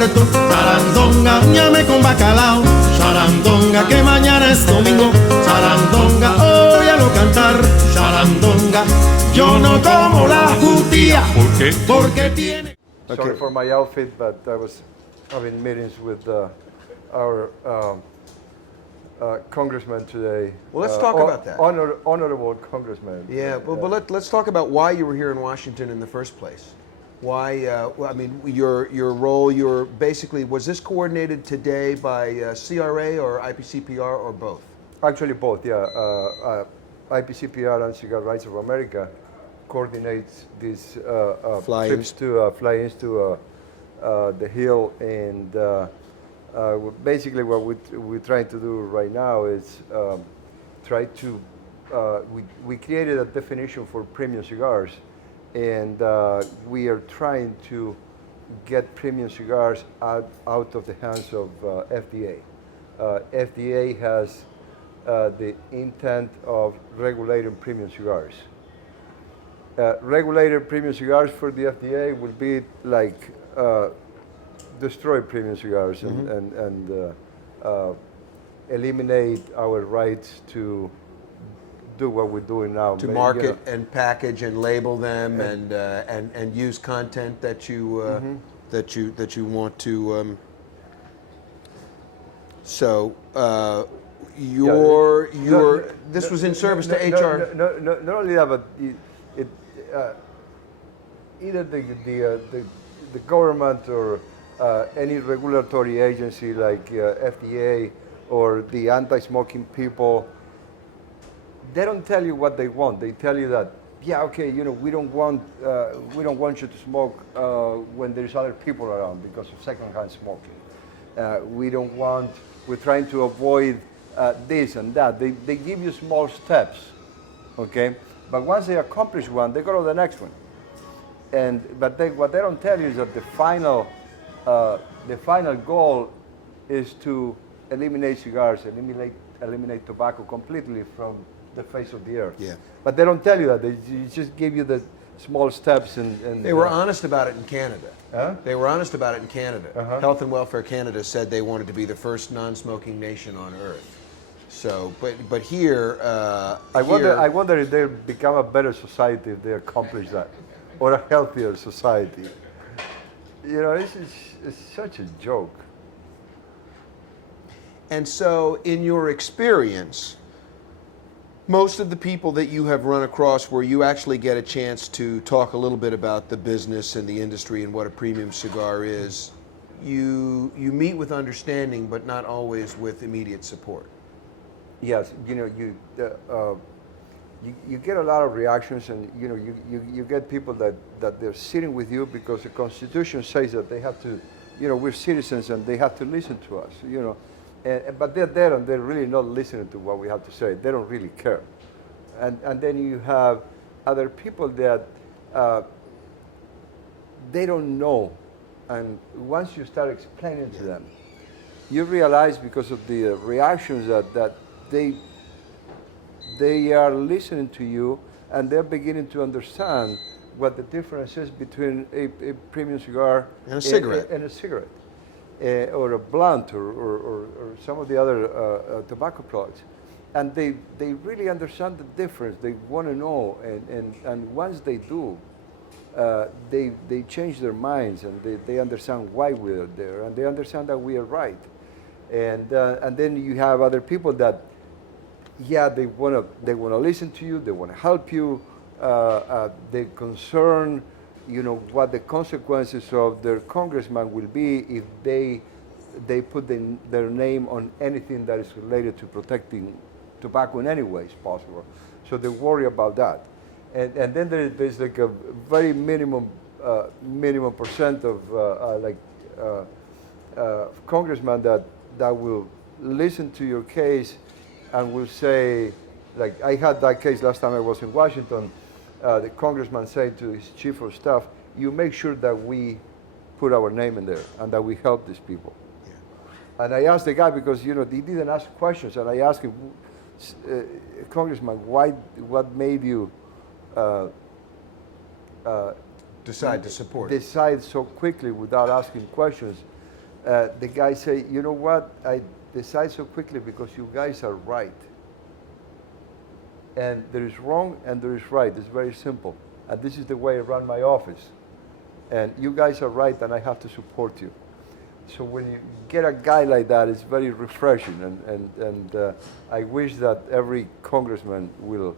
puerto. Sarandonga, ñame con bacalao. Sarandonga, que mañana es domingo. Sarandonga, óyalo cantar. Sarandonga, yo no como la judía. ¿Por qué? Porque tiene... Sorry for my outfit, but I was having meetings with our congressman today. Well, let's talk about that. Honorable congressman. Yeah, but let's talk about why you were here in Washington in the first place. Why? I mean, your role. Your basically, was this coordinated today by CRA or IPCPR or both? Actually, both. Yeah, IPCPR and Cigar Rights of America coordinates these trips to fly-ins to the Hill, and basically what we're trying to do right now is try to we created a definition for premium cigars, and we are trying to get premium cigars out of the hands of FDA. FDA has the intent of regulating premium cigars. Regulated premium cigars for the FDA would be like destroy premium cigars and eliminate our rights to do what we're doing now. To market and package and label them and use content that you that you want to. This was in service to HR. Not only that, but either the government or any regulatory agency like FDA or the anti-smoking people, they don't tell you what they want. They tell you that, yeah, okay, you know, we don't want you to smoke when there's other people around because of secondhand smoking. We're trying to avoid this and that. They give you small steps, okay? But once they accomplish one, they go to the next one. But what they don't tell you is that the final goal is to eliminate cigars, eliminate tobacco completely from the face of the earth. Yeah. But they don't tell you that. They just give you the small steps. And they were honest about it in Canada. Huh? They were honest about it in Canada. Uh-huh. Health and Welfare Canada said they wanted to be the first non-smoking nation on earth. So, but here, I wonder if they become a better society if they accomplish that, or a healthier society. You know, it's such a joke. And so, in your experience, most of the people that you have run across where you actually get a chance to talk a little bit about the business and the industry and what a premium cigar is, you meet with understanding, but not always with immediate support. Yes, you know, you get a lot of reactions, and you know, you get people that they're sitting with you because the Constitution says that they have to, you know, we're citizens and they have to listen to us, you know, but they're there and they're really not listening to what we have to say. They don't really care, and then you have other people that they don't know, and once you start explaining to them, you realize because of the reactions that they are listening to you, and they're beginning to understand what the difference is between a premium cigar and a cigarette, or a blunt, or some of the other tobacco products, and they really understand the difference. They want to know, and once they do, they change their minds, and they understand why we are there, and they understand that we are right, and then you have other people that, yeah, they want to listen to you, they want to help you, they're concerned, you know, what the consequences of their congressman will be if they put their name on anything that is related to protecting tobacco in any way possible. So they worry about that. And then there's like a very minimum percent of congressmen that will listen to your case and will say, like I had that case last time I was in Washington, the congressman said to his chief of staff, you make sure that we put our name in there and that we help these people. Yeah. And I asked the guy, because you know he didn't ask questions, and I asked him, Congressman, what made you decide to support? Decide so quickly without asking questions. the guy say, you know what, I decide so quickly because you guys are right. And there is wrong and there is right. It's very simple. And this is the way I run my office. And you guys are right and I have to support you. So when you get a guy like that, it's very refreshing. And I wish that every congressman will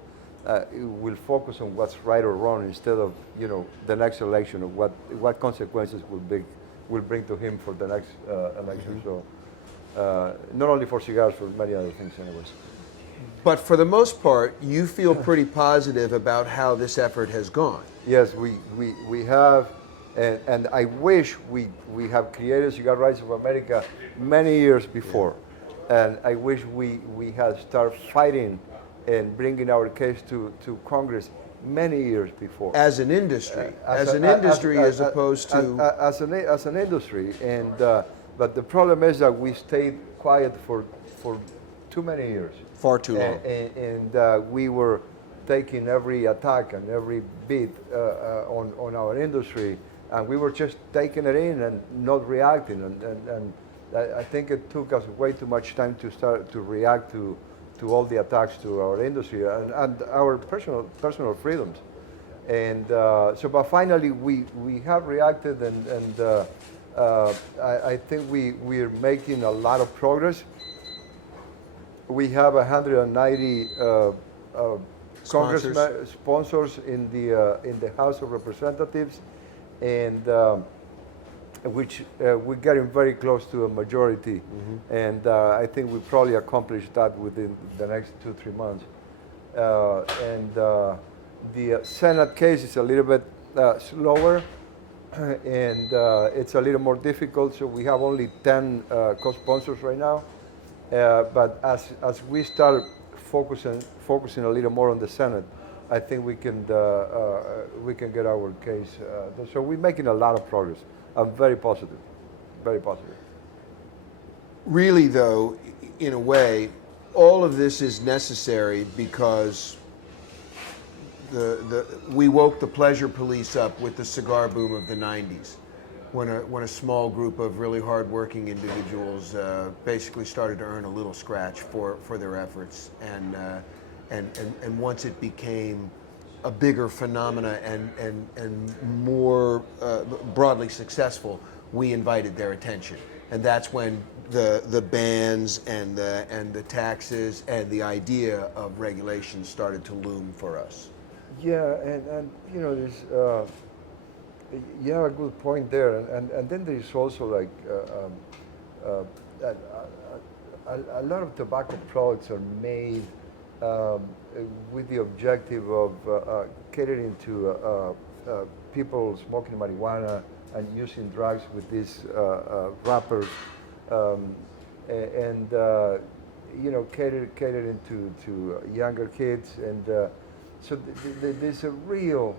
focus on what's right or wrong instead of, you know, the next election of what consequences will bring to him for the next election. Mm-hmm. So not only for cigars, for many other things anyways. But for the most part, you feel pretty positive about how this effort has gone. Yes, we have, and I wish we have created Cigar Rights of America many years before. Yeah. And I wish we had started fighting and bringing our case to Congress many years before. As an industry, as opposed to... As an industry, and but the problem is that we stayed quiet for too many years. Far too long. And we were taking every attack and every beat on our industry, and we were just taking it in and not reacting. And I think it took us way too much time to start to react to all the attacks to our industry and our personal freedoms. And but finally we have reacted, and I think we're making a lot of progress. We have 190 congressmen sponsors in the House of Representatives, and which we're getting very close to a majority. Mm-hmm. And I think we probably accomplished that within the next 2-3 months. And the Senate case is a little bit slower, and it's a little more difficult. So we have only 10 co-sponsors right now. But as we start focusing a little more on the Senate, I think we can get our case. So we're making a lot of progress. I'm very positive, very positive. Really, though, in a way, all of this is necessary because we woke the pleasure police up with the cigar boom of the 90s. When a small group of really hard-working individuals basically started to earn a little scratch for their efforts, and once it became a bigger phenomena and more broadly successful, we invited their attention, and that's when the bans and the taxes and the idea of regulation started to loom for us. Yeah, and you know, there's. You have a good point there, and then there is also like a lot of tobacco products are made with the objective of catering to people smoking marijuana and using drugs with these wrappers, and you know, catering to younger kids, and so there's a real.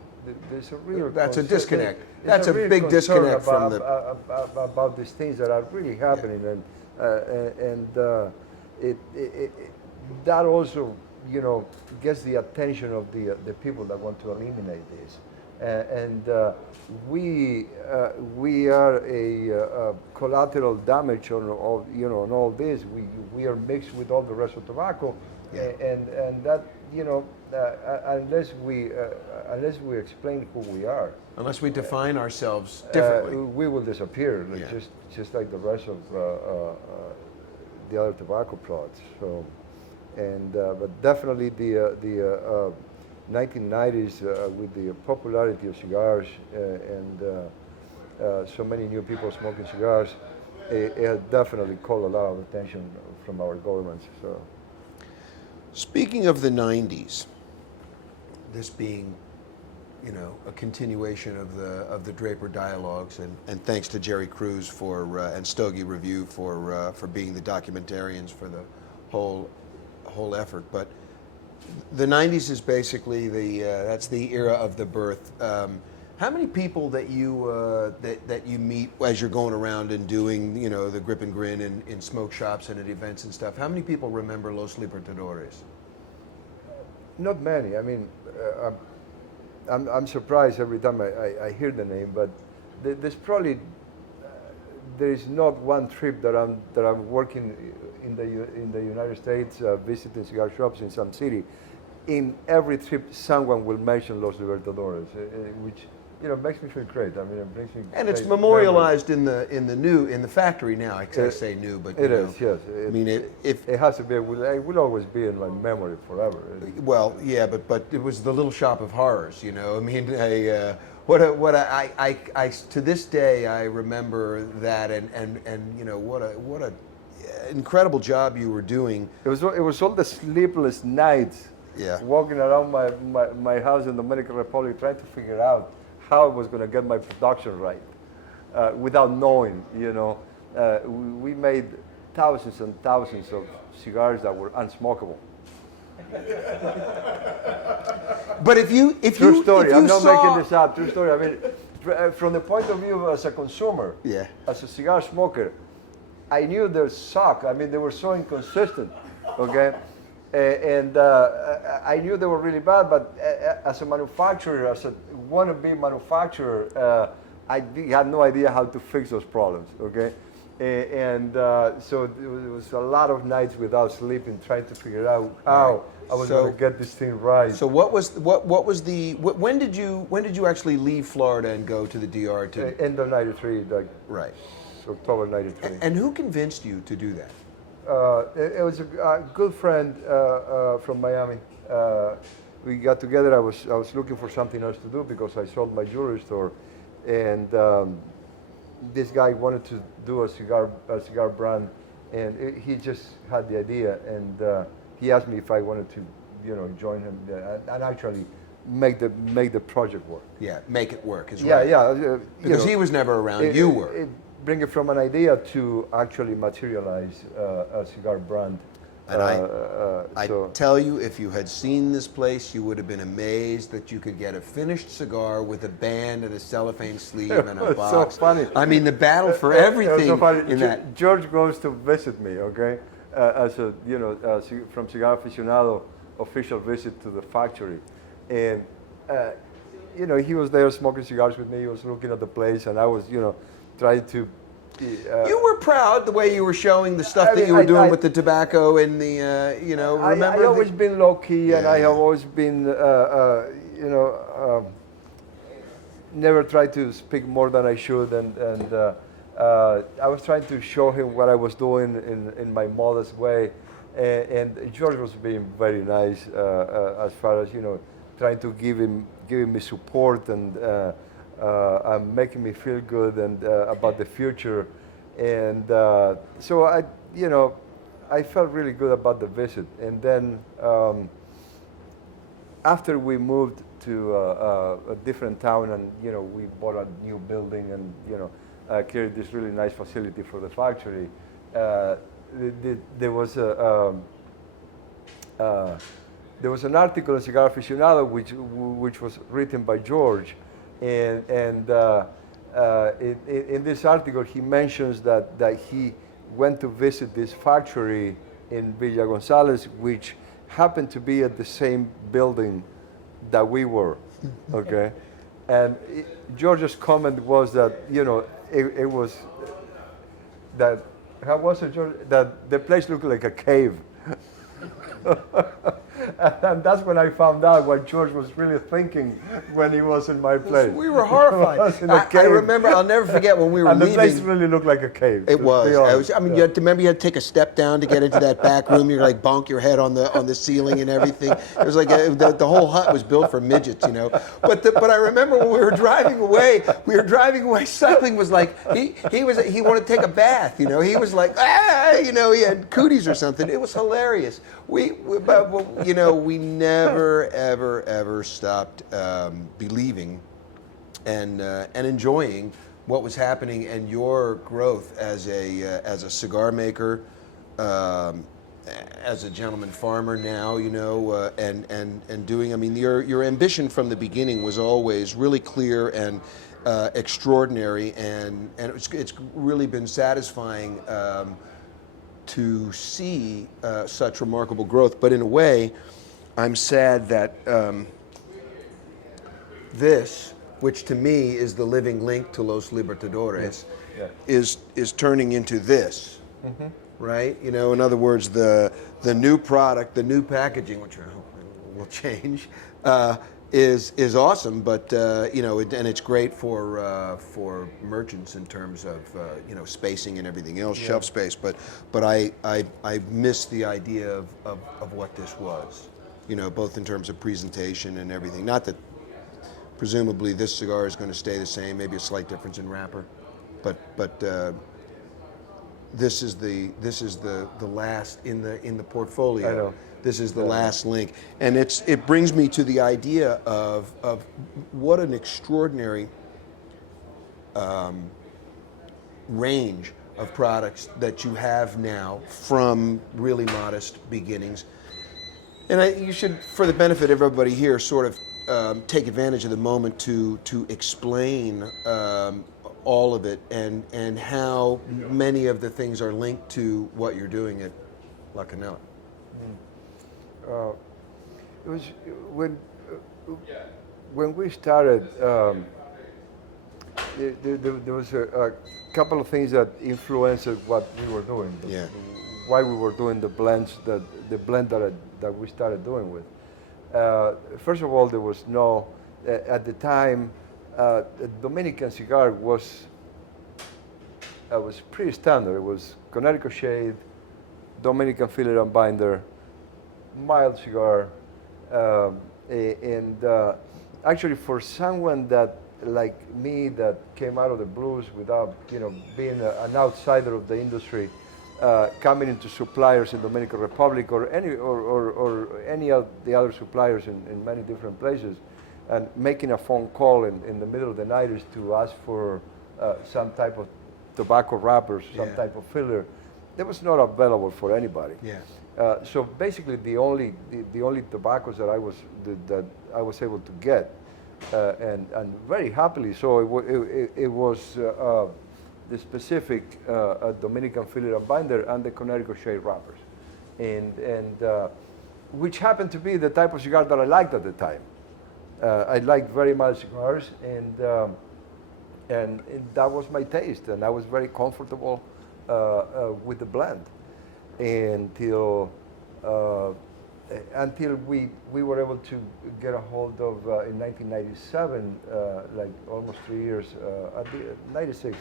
That's a disconnect. That's a big disconnect from the about these things that are really happening, and that also, you know, gets the attention of the people that want to eliminate this, and we are a collateral damage on all, you know, on all this. We are mixed with all the rest of tobacco, and that, you know, unless we explain who we are, unless we define ourselves differently, we will disappear, like just like the rest of the other tobacco products. So, and but definitely the 1990s with the popularity of cigars and so many new people smoking cigars, it has definitely called a lot of attention from our governments. So. Speaking of the 90s, this being, you know, a continuation of the Draper dialogues, and thanks to Jerry Cruz and Stogie Review for being the documentarians for the whole effort. But the 90s is basically that's the era of the birth. How many people that you meet as you're going around and doing, you know, the grip and grin in smoke shops and at events and stuff? How many people remember Los Libertadores? Not many. I mean, I'm surprised every time I hear the name, but there's probably there is not one trip that I'm working in the United States, visiting cigar shops in some city. In every trip, someone will mention Los Libertadores, which makes me feel great. I mean, it brings me. And it's great memorialized in the factory now. I can't say new, but It is, yes. I mean, it has to be. It will always be in my memory forever. Well, yeah, but it was the little shop of horrors, I mean, I to this day I remember that, and what a incredible job you were doing. It was all the sleepless nights. Yeah. Walking around my house in the Dominican Republic, trying to figure out how I was going to get my production right, without knowing. We made thousands and thousands of cigars that were unsmokable. But if you True story. if you I'm not saw, making this up. True story. I mean, from the point of view as a consumer, Yeah. as a cigar smoker, I knew they suck. I mean, they were so inconsistent. Okay. And I knew they were really bad, but as a manufacturer, as a wannabe manufacturer, I had no idea how to fix those problems, okay? So it was a lot of nights without sleeping, trying to figure out how I was going to get this thing right. So when did you actually leave Florida and go to the DR to? End of '93, like Right. October '93. And who convinced you to do that? It was a good friend from Miami. We got together. I was looking for something else to do because I sold my jewelry store, and this guy wanted to do a cigar brand, and he just had the idea, and he asked me if I wanted to, join him and actually make the project work. Yeah, make it work is Yeah, right. yeah. Because he was never around. You were. Bring it from an idea to actually materialize a cigar brand. And I tell you, if you had seen this place, you would have been amazed that you could get a finished cigar with a band and a cellophane sleeve and a box. So funny. I mean, the battle for everything so funny. in that. George goes to visit me, okay, as a from Cigar Aficionado official visit to the factory, and he was there smoking cigars with me. He was looking at the place, and I was trying to. You were proud the way you were showing the stuff that you were doing with the tobacco and the, remember? I always been low key, and I Yeah. have always been, never tried to speak more than I should, and I was trying to show him what I was doing in my modest way, and George was being very nice as far as trying to giving me support and making me feel good and about the future, and so I felt really good about the visit. And then after we moved to a different town, and we bought a new building, and created this really nice facility for the factory. There was an article in Cigar Aficionado which was written by George. And in this article, he mentions that he went to visit this factory in Villa Gonzalez, which happened to be at the same building that we were, okay? And George's comment was that, it was that, how was it, George? That the place looked like a cave. And that's when I found out what George was really thinking when he was in my place. We were horrified. I remember, I'll never forget when we were leaving. And the place really looked like a cave. It was. I mean, you had to remember you had to take a step down to get into that back room. You're like bonk your head on the ceiling and everything. It was like the whole hut was built for midgets, But I remember when we were driving away. Cycling was like he wanted to take a bath. He was like he had cooties or something. It was hilarious. We never ever stopped believing and enjoying what was happening and your growth as a cigar maker, as a gentleman farmer now, and doing. I mean, your ambition from the beginning was always really clear and extraordinary, and it's really been satisfying to see such remarkable growth. But in a way, I'm sad that this, which to me is the living link to Los Libertadores, is turning into this, right? You know, in other words, the new product, the new packaging, which I hope will change, is awesome. But you know, and it's great for merchants in terms of you know, spacing and everything else, shelf space. But I miss the idea of what this was, you know, both in terms of presentation and everything. Not that presumably this cigar is going to stay the same, maybe a slight difference in wrapper, but this is the last in the portfolio. I know. This is the last link, and it brings me to the idea of what an extraordinary range of products that you have now from really modest beginnings. And you should, for the benefit of everybody here, sort of take advantage of the moment to explain all of it and how many of the things are linked to what you're doing at La Canela. It was when we started. There was a couple of things that influenced what we were doing. Yeah. Why we were doing the blends, the blend that we started doing with. First of all, there was no at the time. The Dominican cigar was pretty standard. It was Connecticut shade, Dominican filler and binder, mild cigar, and actually for someone that like me that came out of the blues without being an outsider of the industry, coming into suppliers in Dominican Republic or any of the other suppliers in many different places, and making a phone call in the middle of the night is to ask for some type of tobacco wrappers, some type of filler, that was not available for anybody. Yeah. So basically, the only tobaccos that I was able to get, and very happily so, it was the specific Dominican filler and binder and the Connecticut shade wrappers, and which happened to be the type of cigar that I liked at the time. I liked very mild cigars, and that was my taste, and I was very comfortable with the blend until we were able to get a hold of in 1997, like almost 3 years, at the 96.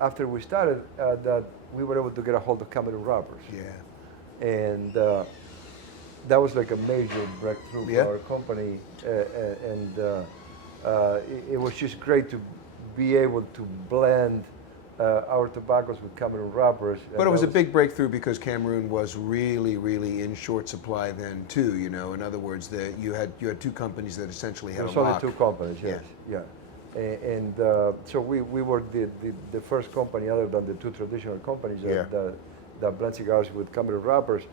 After we started, that we were able to get a hold of Cameron wrappers. Yeah. And that was like a major breakthrough for our company, and it was just great to be able to blend our tobaccos with Cameroon wrappers. But it was a big breakthrough because Cameroon was really, really in short supply then too. You know, in other words, you had two companies that essentially had a lock. There was only two companies. Yes. Yeah. And so we were the first company, other than the two traditional companies, that blend cigars with Cameroon wrappers.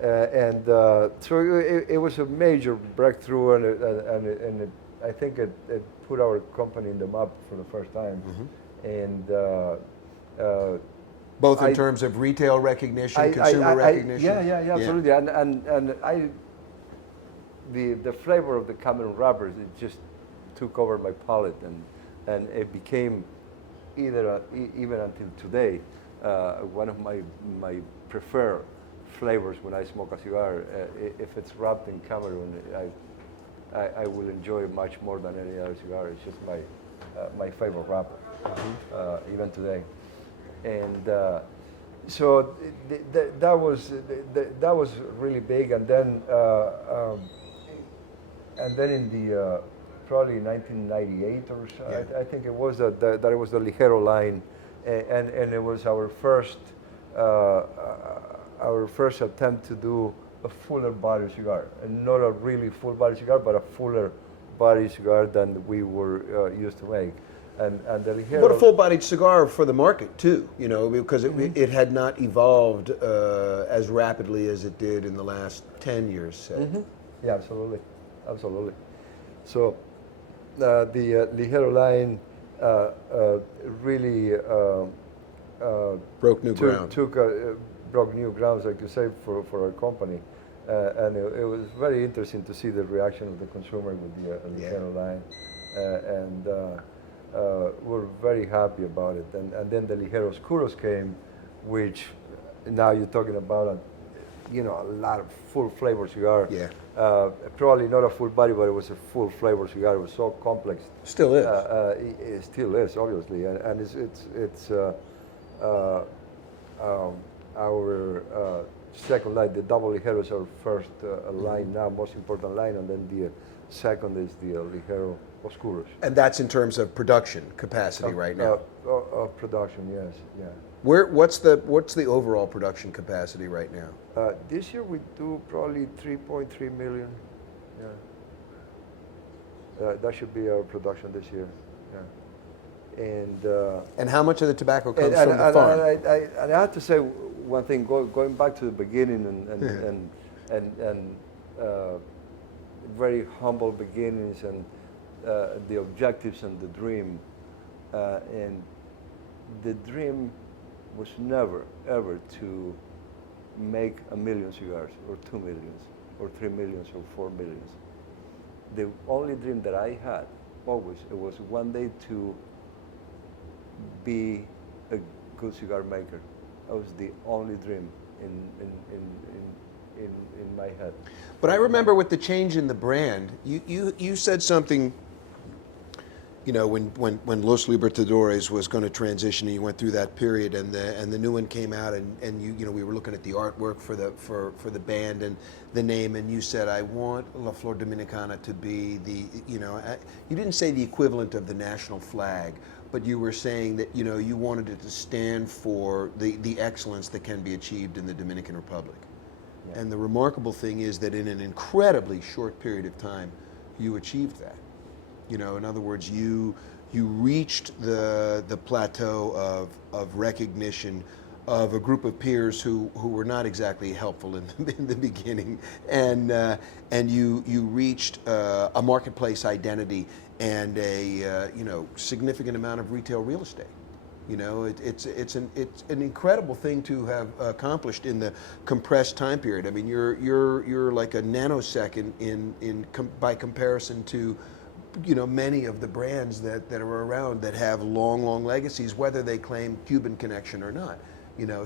So it was a major breakthrough, and I think it put our company in the map for the first time. And both in terms of retail recognition, consumer recognition. Yeah, absolutely. And the flavor of the Cameroon wrappers, it just took over my palate, and it became even until today one of my preferred flavors when I smoke a cigar. If it's wrapped in Cameroon, I will enjoy it much more than any other cigar. It's just my favorite wrapper, even today. And so that was really big. And then in the probably 1998 or so, I think it was that it was the Ligero line, and it was our first attempt to do a fuller body cigar, and not a really full body cigar, but a fuller body cigar than we were used to make. And the Ligero, but a full-bodied cigar for the market too, you know, because it had not evolved as rapidly as it did in the last 10 years, say. Yeah, absolutely. So the Ligero line really broke new ground. Broke new grounds, like you say, for our company, and it was very interesting to see the reaction of the consumer with the Ligero line, we're very happy about it. And then the Ligero Oscuros came, which now you're talking about a lot of full flavor cigar. Yeah. Probably not a full body, but it was a full flavor cigar. It was so complex. Still is. It still is, obviously, and it's our second line. The double Ligero is our first line now, most important line, and then the second is the Ligero Oscuros. And that's in terms of production capacity right now. Of production, yes, yeah. What's the overall production capacity right now? This year we do probably 3.3 million. Yeah. That should be our production this year. Yeah. And how much of the tobacco comes from the farm? And I have to say one thing, going back to the beginning and very humble beginnings and the objectives and the dream. And the dream was never, ever to make 1 million cigars or 2 millions or 3 millions or 4 millions. The only dream that I had always, it was one day to be a good cigar maker. That was the only dream in my head. But I remember with the change in the brand, you said something, when Los Libertadores was going to transition, and you went through that period, and the new one came out, and we were looking at the artwork for the band and the name, and you said, I want La Flor Dominicana to be you didn't say the equivalent of the national flag, but you were saying that you wanted it to stand for the excellence that can be achieved in the Dominican Republic. Yeah. And the remarkable thing is that in an incredibly short period of time, you achieved that. In other words, you reached the plateau of recognition of a group of peers who were not exactly helpful in the beginning, and you reached a marketplace identity and a significant amount of retail real estate. It's an incredible thing to have accomplished in the compressed time period. I mean, you're like a nanosecond by comparison to many of the brands that are around that have long legacies, whether they claim Cuban connection or not.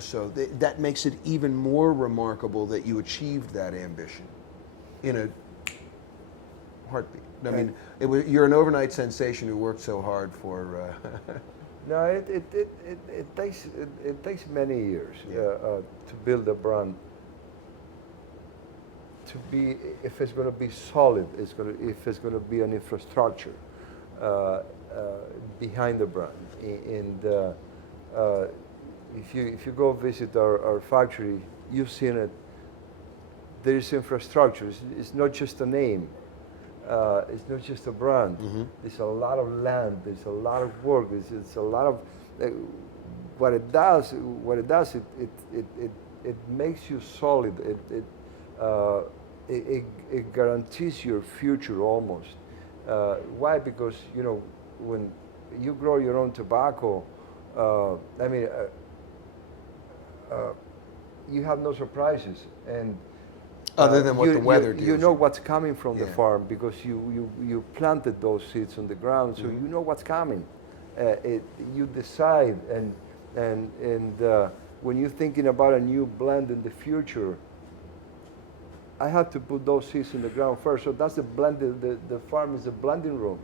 So that makes it even more remarkable that you achieved that ambition in a heartbeat. I mean, you're an overnight sensation who worked so hard for. No, it takes many years to build a brand. To be, if it's going to be solid, if it's going to be an infrastructure behind the brand. And if you go visit our factory, you've seen it. There is infrastructure. It's not just a name. It's not just a brand. Mm-hmm. There's a lot of land. There's a lot of work. It's a lot of what it does. It makes you solid. It guarantees your future almost. Why? Because when you grow your own tobacco, you have no surprises, and other than what the weather deals. You know what's coming from the farm because you planted those seeds on the ground, so you know what's coming. You decide, and when you're thinking about a new blend in the future, I have to put those seeds in the ground first. So that's the blending. The farm is a blending room.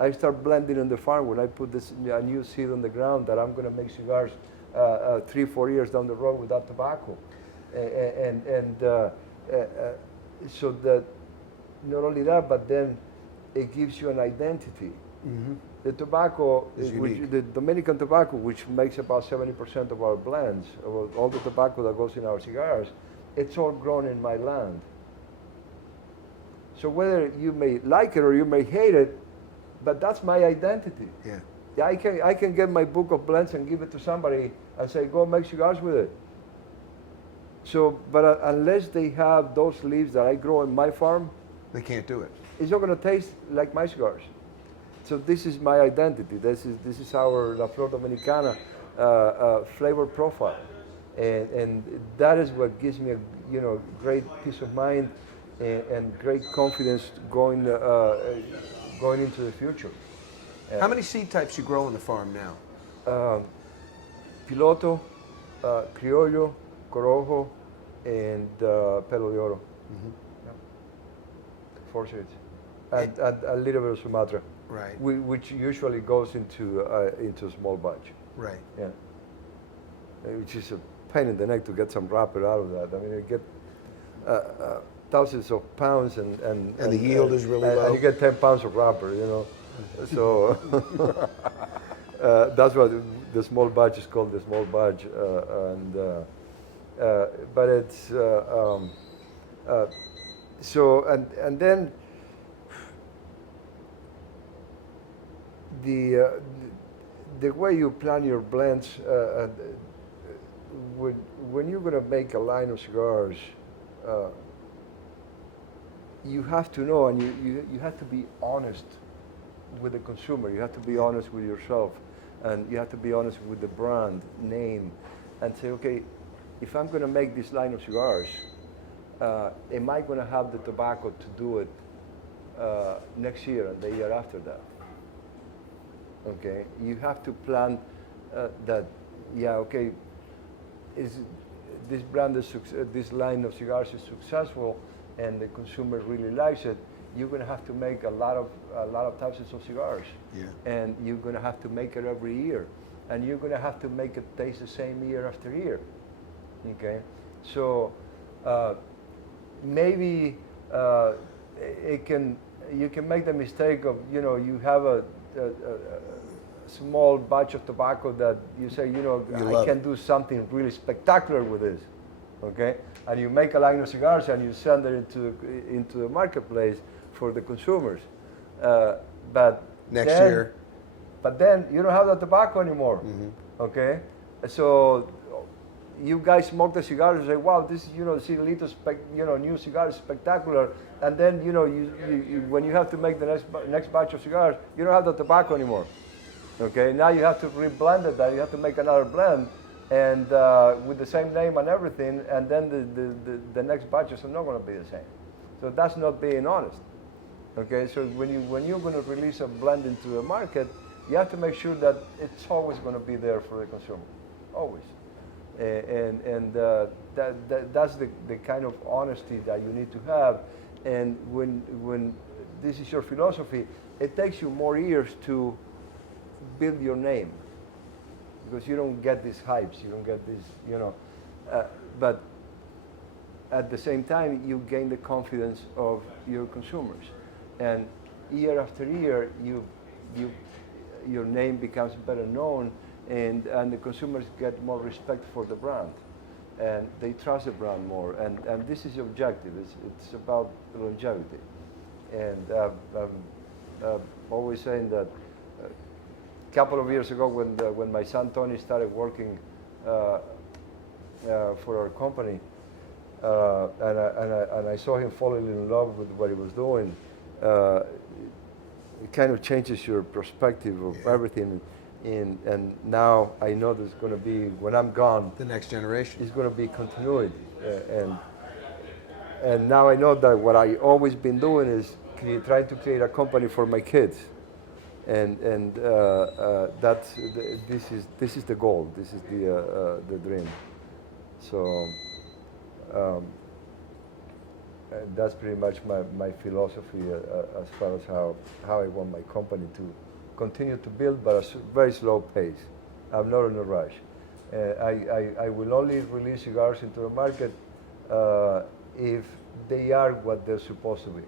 I start blending on the farm when I put a new seed on the ground that I'm going to make cigars 3-4 years down the road without tobacco, so that not only that, but then it gives you an identity. Mm-hmm. The tobacco, the Dominican tobacco, which makes about 70% of our blends, all the tobacco that goes in our cigars, it's all grown in my land. So whether you may like it or you may hate it, but that's my identity. Yeah, I can get my book of blends and give it to somebody and say, go make cigars with it. So, but unless they have those leaves that I grow in my farm, they can't do it. It's not going to taste like my cigars. So this is my identity. This is our La Flor Dominicana flavor profile, and that is what gives me a great peace of mind and great confidence going into the future. How many seed types you grow on the farm now? Piloto, Criollo, Corojo, and Pelo de Oro. Yeah. 4 seeds. And a little bit of Sumatra. Right. Which usually goes into small batch. Right. Yeah. Which is a pain in the neck to get some wrapper out of that. I mean, you get thousands of pounds and the yield is really low. And you get 10 pounds of wrapper, you know. So that's what the small batch is called, the small batch. But it's so and then the way you plan your blends, when you're going to make a line of cigars, you have to know, and you have to be honest with the consumer. You have to be honest with yourself, and you have to be honest with the brand name, and say, okay, if I'm going to make this line of cigars, am I going to have the tobacco to do it next year and the year after that? Okay, you have to plan that. Yeah, okay. Is this brand this line of cigars is successful, and the consumer really likes it? You're going to have to make a lot of thousands of cigars, and you're going to have to make it every year, and you're going to have to make it taste the same year after year. Okay, so maybe you can make the mistake of, you know, you have a small batch of tobacco that you say, you know, I can do something really spectacular with this, okay? And you make a line of cigars and you send it into the marketplace for the consumers. But then you don't have the tobacco anymore, okay? So you guys smoke the cigars and say, wow, this, you know, see Litto's, new cigar is spectacular. And then, you know, when you have to make the next batch of cigars, you don't have the tobacco anymore. Okay, now you have to reblend it, you have to make another blend, and with the same name and everything, and then the next batches are not going to be the same. So that's not being honest. Okay, so when you're going to release a blend into the market, you have to make sure that it's always going to be there for the consumer, always. That's the kind of honesty that you need to have. And when this is your philosophy, it takes you more years to build your name, because you don't get these hypes, you don't get this, you know, but at the same time you gain the confidence of your consumers, and year after year your name becomes better known, and the consumers get more respect for the brand, and they trust the brand more, and this is the objective. It's about longevity, and I'm always saying that a couple of years ago, when my son Tony started working for our company, and I saw him falling in love with what he was doing, it kind of changes your perspective of everything. And now I know there's going to be, when I'm gone, the next generation, it's going to be continuity. And now I know that what I always been doing is trying to create a company for my kids. And this is the goal. This is the dream. So that's pretty much my philosophy as far as how I want my company to continue to build, but at a very slow pace. I'm not in a rush. I will only release cigars into the market if they are what they're supposed to be.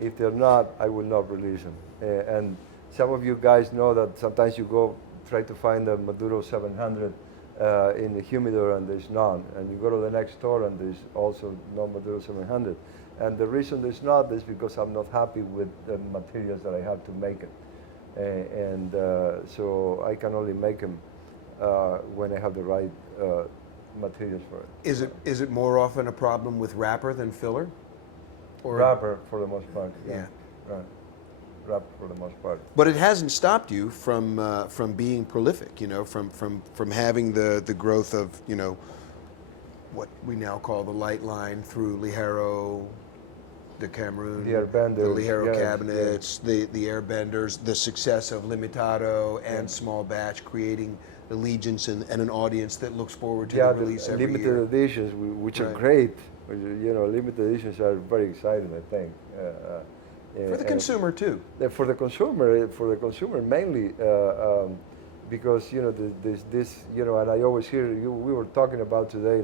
If they're not, I will not release them. And some of you guys know that sometimes you go try to find a Maduro 700 in the humidor and there's none. And you go to the next store and there's also no Maduro 700. And the reason there's not is because I'm not happy with the materials that I have to make it. So I can only make them when I have the right materials for it. Is it more often a problem with wrapper than filler? Or wrapper for the most part. Yeah. Right. Wrapper for the most part. But it hasn't stopped you from being prolific. You know, from having the growth of, you know, what we now call the light line through Ligero, the Cameroon, The Airbenders, the Ligero yes, cabinets, the Airbenders, the success of Limitado and small batch, creating allegiance and an audience that looks forward to the release the every limited year. editions, which are Right. great. You know, limited editions are very exciting, I think. For the consumer too. For the consumer mainly, because you know there's this, you know, and I always hear you. We were talking about today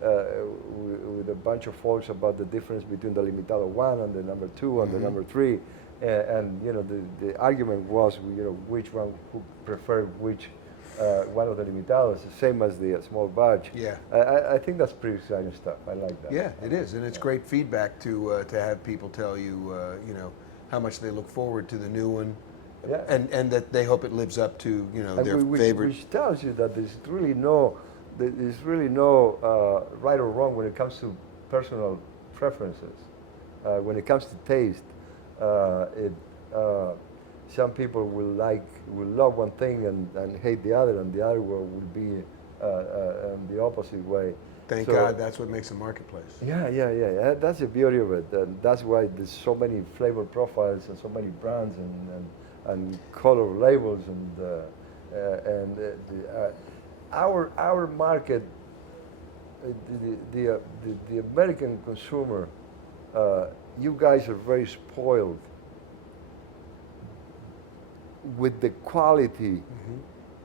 with a bunch of folks about the difference between the Limitado 1 and the number 2 and the number 3, and you know the argument was, you know, which one who preferred which one of the Limitados, the same as the small batch. Yeah. I think that's pretty exciting stuff. I like that. Yeah, it is, and it's great feedback to have people tell you, you know, how much they look forward to the new one, Yeah. and that they hope it lives up to, you know, And their which favorite. tells you that there's really no right or wrong when it comes to personal preferences. When it comes to taste, some people will love one thing and hate the other, and the other will be the opposite way. Thank So- God that's what makes a marketplace. Yeah. That's the beauty of it, and that's why there's so many flavor profiles and so many brands and color labels our market, the American consumer, you guys are very spoiled with the quality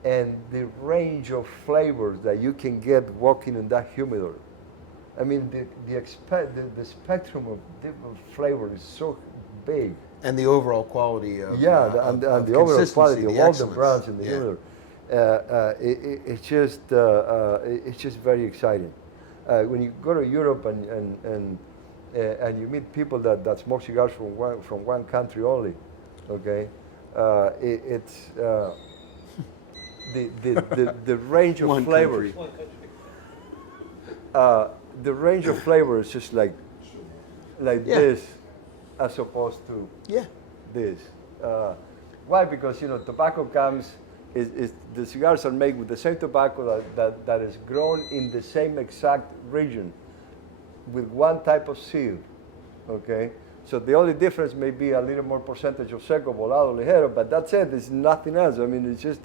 and the range of flavors that you can get walking in that humidor. I mean, the spectrum of different flavor is so big. And the overall quality of And of the overall consistency, quality of all the excellence. brands in the humidor. It's just very exciting. When you go to Europe and you meet people that smoke cigars from one country only, okay, it's the range of One flavors. country. The range of flavors is just like Yeah. this, as opposed to Yeah. this. Why? Because you know, tobacco comes. The cigars are made with the same tobacco that is grown in the same exact region, with one type of seed. Okay, so the only difference may be a little more percentage of seco, volado, ligero, but that's it. There's nothing else. I mean, it's just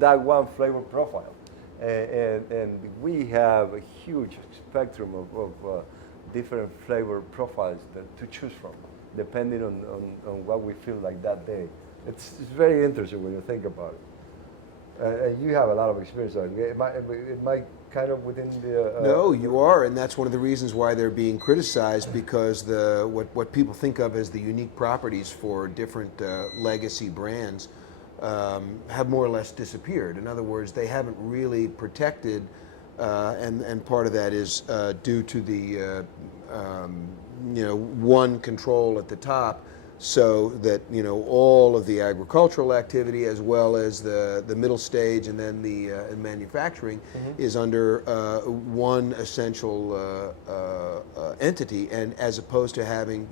that one flavor profile, and we have a huge spectrum of different flavor profiles to choose from, depending on what we feel like that day. It's very interesting when you think about it. And you have a lot of experience. Am I kind of within the? No, you are, and that's one of the reasons why they're being criticized, because what people think of as the unique properties for different legacy brands have more or less disappeared. In other words, they haven't really protected, and part of that is due to the one control at the top, so that all of the agricultural activity as well as the middle stage and then the manufacturing is under one essential entity, and as opposed to having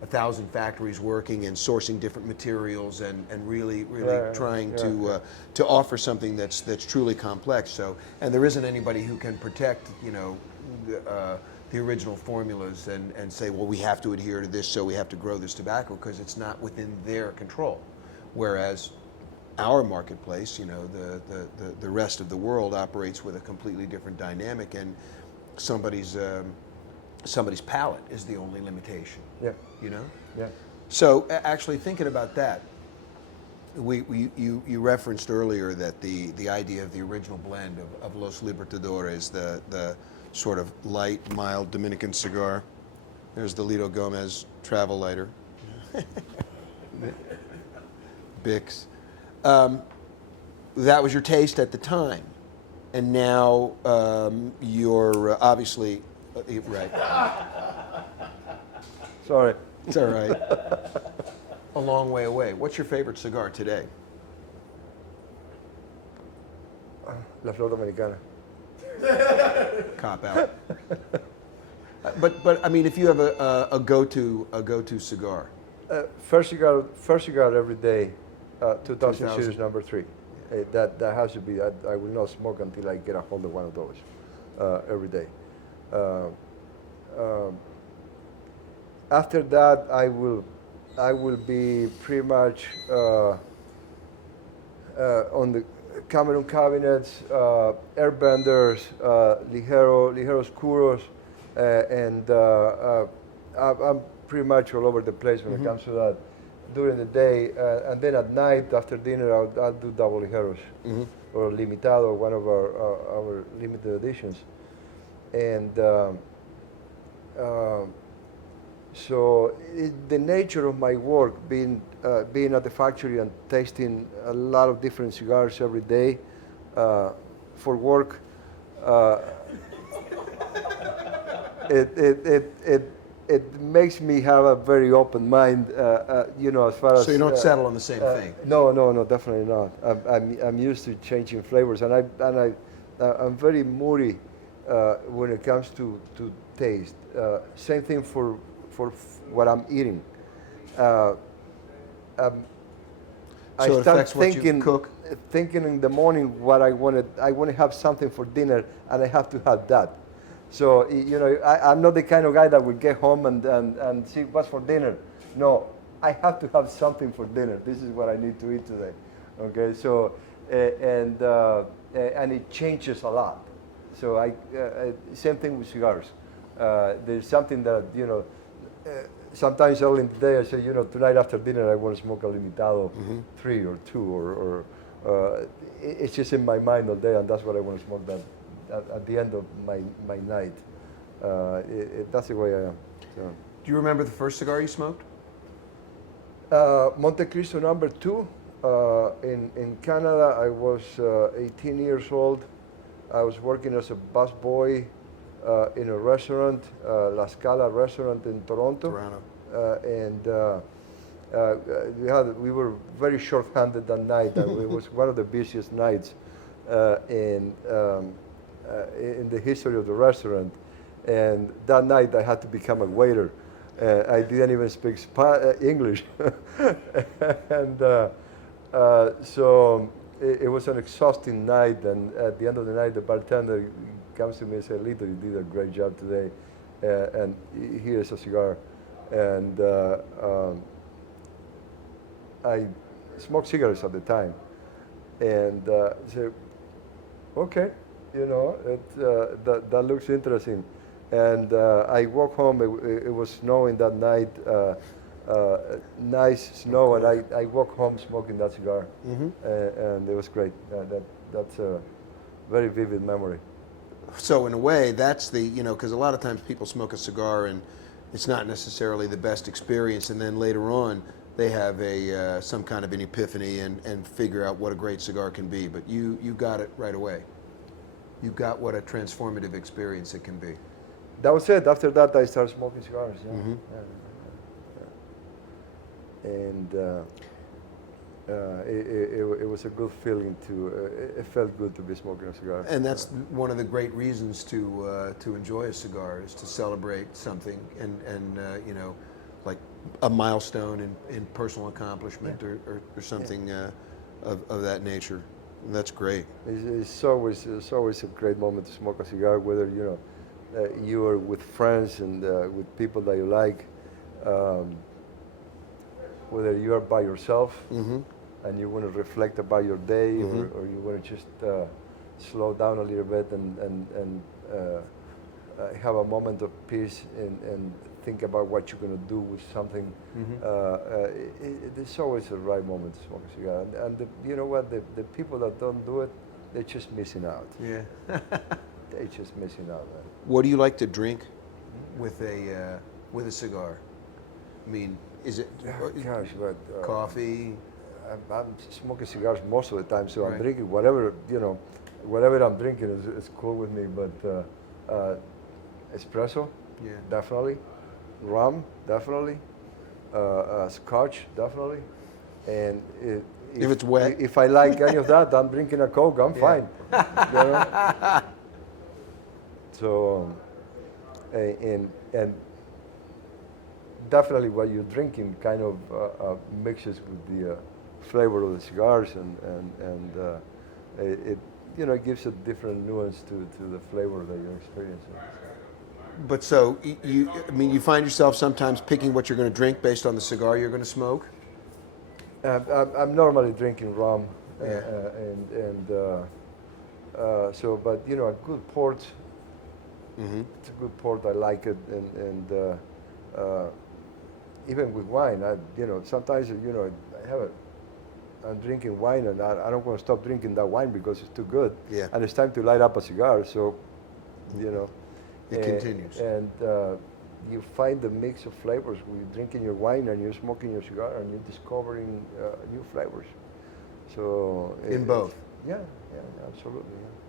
1,000 factories working and sourcing different materials and really trying to offer something that's truly complex. So, and there isn't anybody who can protect the original formulas and say, well, we have to adhere to this, so we have to grow this tobacco, because it's not within their control. Whereas our marketplace, the rest of the world operates with a completely different dynamic, and somebody's palate is the only limitation. Yeah. Yeah. So actually thinking about that, you referenced earlier that the idea of the original blend of Los Libertadores, the sort of light, mild Dominican cigar. There's the Litto Gomez travel lighter. Bix. That was your taste at the time. And now you're obviously, right. Sorry. It's all right. A long way away. What's your favorite cigar today? La Flor Dominicana. Cop out. But I mean, if you have a go-to cigar. First cigar every day. 2000 2000. series number 3. That has to be. I will not smoke until I get a hold of one of those every day. after that, I will be pretty much on the Cameron cabinets, air benders, ligero oscuros, and I'm pretty much all over the place when it comes to that during the day. And then at night, after dinner, I'll do double ligeros or limitado, one of our limited editions. And so the nature of my work, being at the factory and tasting a lot of different cigars every day for work, it makes me have a very open mind, as far as. So you don't settle on the same thing. No, definitely not. I'm used to changing flavors, and I'm very moody when it comes to taste. Same thing for what I'm eating. So I it start affects what you cook? thinking in the morning what I wanted. I want to have something for dinner, and I have to have that. So I'm not the kind of guy that will get home and see what's for dinner. No, I have to have something for dinner. This is what I need to eat today. Okay, so and it changes a lot. So same thing with cigars. There's something that sometimes early in the day I say, tonight after dinner I want to smoke a limitado 3 or 2 or it's just in my mind all day, and that's what I want to smoke at the end of my night. That's the way I am. So. Do you remember the first cigar you smoked? Monte Cristo number 2. In Canada, I was 18 years old. I was working as a busboy in a restaurant, La Scala restaurant in Toronto. And we were very short-handed that night. It was one of the busiest nights in the history of the restaurant. And that night I had to become a waiter. I didn't even speak English. And so it was an exhausting night. And at the end of the night, the bartender comes to me and said, "Litto, you did a great job today. And here's a cigar." And I smoked cigarettes at the time. And I said, "Okay, that looks interesting." And I walked home. It was snowing that night, nice snow, and I walked home smoking that cigar, and it was great. That's a very vivid memory. So in a way, that's because a lot of times people smoke a cigar and it's not necessarily the best experience, and then later on they have some kind of an epiphany and figure out what a great cigar can be. But you got it right away. You got what a transformative experience it can be. That was it. After that, I started smoking cigars. Yeah. And it was a good feeling it felt good to be smoking a cigar. And that's one of the great reasons to enjoy a cigar, is to celebrate something and like a milestone in personal accomplishment or something of that nature. And that's great. It's always a great moment to smoke a cigar, whether you are with friends and with people that you like, whether you are by yourself and you want to reflect about your day, or you want to just slow down a little bit and have a moment of peace and think about what you're going to do with something. It's always the right moment to smoke a cigar. And you know what? The people that don't do it, they're just missing out. Yeah. They're just missing out, man. What do you like to drink with a cigar? I mean, is it coffee? I'm smoking cigars most of the time, so Right. I'm drinking whatever I'm drinking is cool with me. But espresso, Yeah. definitely. Rum, definitely. Scotch, definitely. And If it's wet. if I like any of that, I'm drinking a Coke. I'm fine. So, and definitely what you're drinking kind of mixes with the flavor of the cigars, and it gives a different nuance to the flavor that you're experiencing. But so I mean, you find yourself sometimes picking what you're going to drink based on the cigar you're going to smoke. I'm normally drinking rum, Yeah. so, but you know, a good port. Mm-hmm. It's a good port. I like it, even with wine, you know, sometimes you know, I'm drinking wine, and I don't want to stop drinking that wine because it's too good. Yeah. And it's time to light up a cigar. So, you know, It continues. And you find the mix of flavors when you're drinking your wine and you're smoking your cigar, and you're discovering new flavors. So In both. Yeah, absolutely. Yeah.